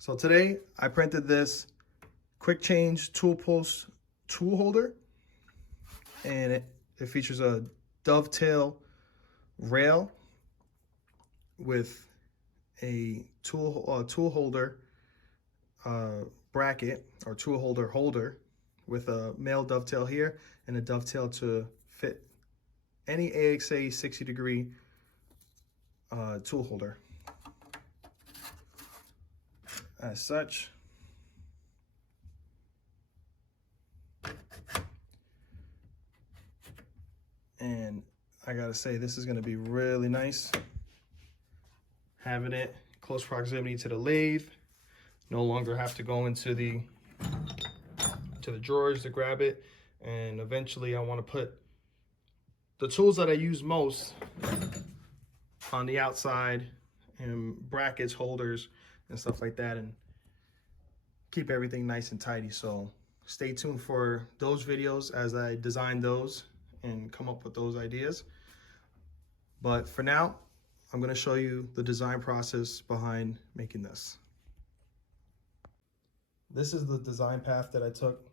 So today I printed this quick change tool post tool holder, and it features a dovetail rail with a tool holder bracket or tool holder with a male dovetail here and a dovetail to fit any AXA 60-degree tool holder. As such, and I gotta say, this is gonna be really nice having it close proximity to the lathe. No longer have to go into the drawers to grab it. And eventually I want to put the tools that I use most on the outside, and brackets, holders, and stuff like that, and keep everything nice and tidy. So stay tuned for those videos as I design those and come up with those ideas. But for now, I'm going to show you the design process behind making this. This is the design path that I took.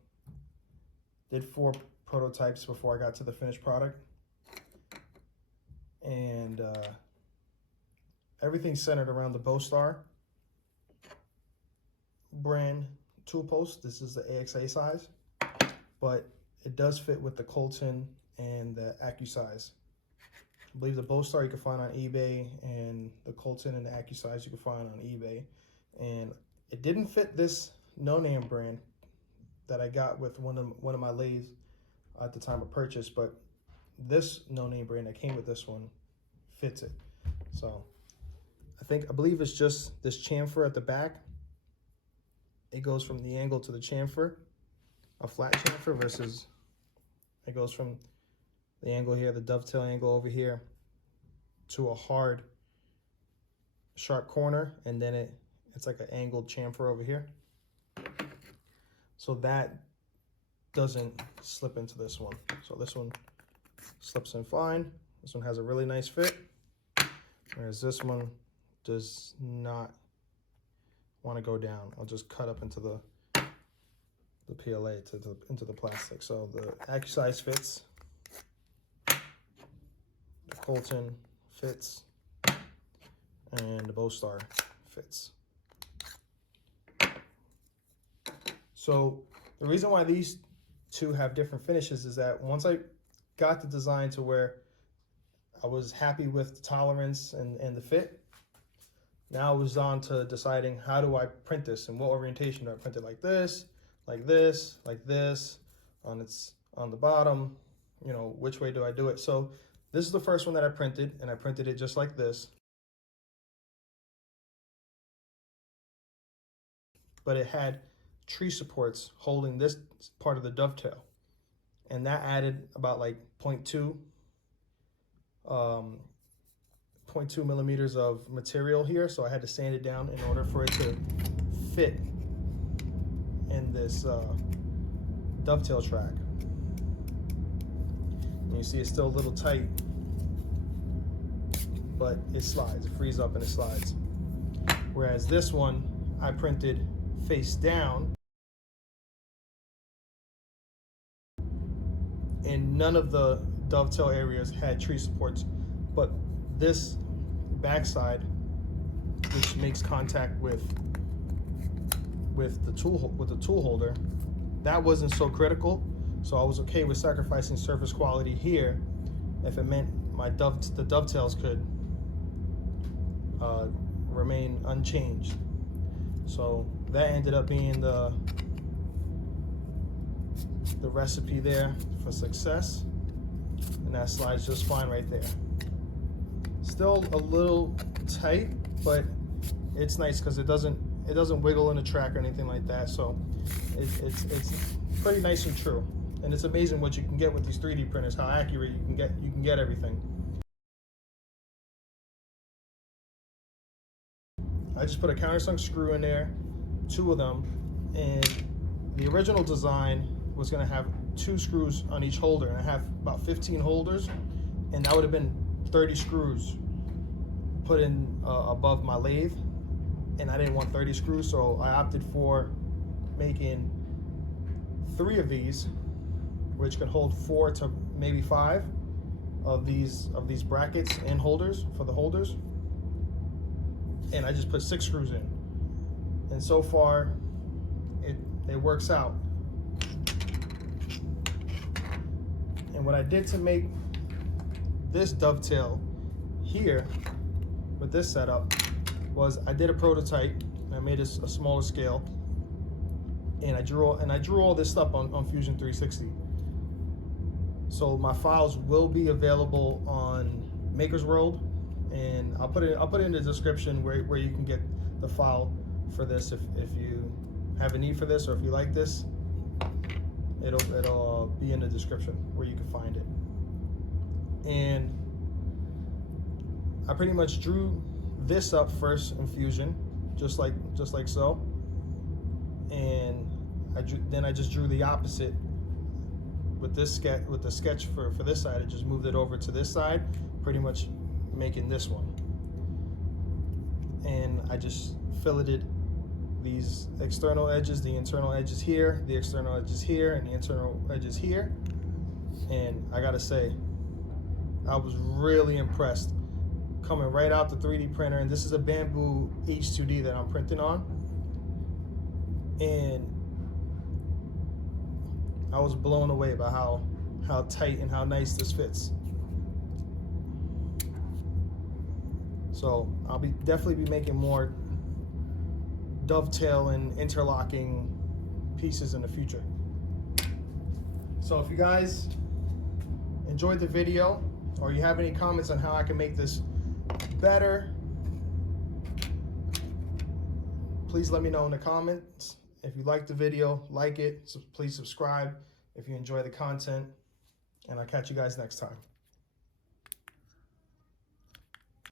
Did 4 prototypes before I got to the finished product. And everything's centered around the Bostar brand tool post. This is the AXA size, but it does fit with the Colton and the ACU size. I believe the Bostar you can find on eBay, and the Colton and the ACU size you can find on eBay. And it didn't fit this no-name brand that I got with one of my lathes at the time of purchase, but this no-name brand that came with this one fits it. So I believe it's just this chamfer at the back. It goes from the angle to the chamfer, a flat chamfer, versus it goes from the angle here, the dovetail angle over here, to a hard, sharp corner, and then it's like an angled chamfer over here. So that doesn't slip into this one. So this one slips in fine. This one has a really nice fit, whereas this one does not want to go down. I'll just cut up into the PLA into the plastic. So the ACU size fits, the Colton fits, and the Bostar fits. So the reason why these two have different finishes is that once I got the design to where I was happy with the tolerance and the fit, now it was on to deciding, how do I print this and what orientation do I print it? Like this, like this, like this, on the bottom, you know, which way do I do it? So this is the first one that I printed, and I printed it just like this. But it had tree supports holding this part of the dovetail, and that added about like 0.2 millimeters of material here, so I had to sand it down in order for it to fit in this dovetail track. And you see it's still a little tight, but it slides, it frees up and it slides. Whereas this one I printed face down, and none of the dovetail areas had tree supports, but this backside, which makes contact with the tool holder, that wasn't so critical. So I was okay with sacrificing surface quality here if it meant the dovetails could remain unchanged. So that ended up being the recipe there for success, and that slides just fine right there. Still a little tight, but it's nice because it doesn't wiggle in the track or anything like that. So it's pretty nice and true. And it's amazing what you can get with these 3D printers, how accurate you can get everything. I just put a countersunk screw in there, 2 of them, and the original design was going to have 2 screws on each holder, and I have about 15 holders, and that would have been 30 screws put in above my lathe. and I didn't want 30 screws, so I opted for making 3 of these, which could hold 4 to maybe 5 of these brackets and holders for the holders. And I just put 6 screws in, and so far it works out. And what I did to make this dovetail here with this setup was I did a prototype. I made a smaller scale, and I drew all this up on Fusion 360. So my files will be available on makerworld, and I'll put it in the description where you can get the file for this if you have a need for this, or if you like this. It'll be in the description where you can find it. And I pretty much drew this up first in Fusion, just like so. And then I just drew the opposite with this sketch, with the sketch for this side. I just moved it over to this side, pretty much making this one. And I just filleted these external edges, the internal edges here, the external edges here, and the internal edges here. And I gotta say, I was really impressed coming right out the 3D printer. And this is a Bambu H2D that I'm printing on. And I was blown away by how tight and how nice this fits. So I'll definitely be making more dovetail and interlocking pieces in the future. So if you guys enjoyed the video, or you have any comments on how I can make this better, please let me know in the comments. If you like the video, like it, so please subscribe if you enjoy the content, and I'll catch you guys next time.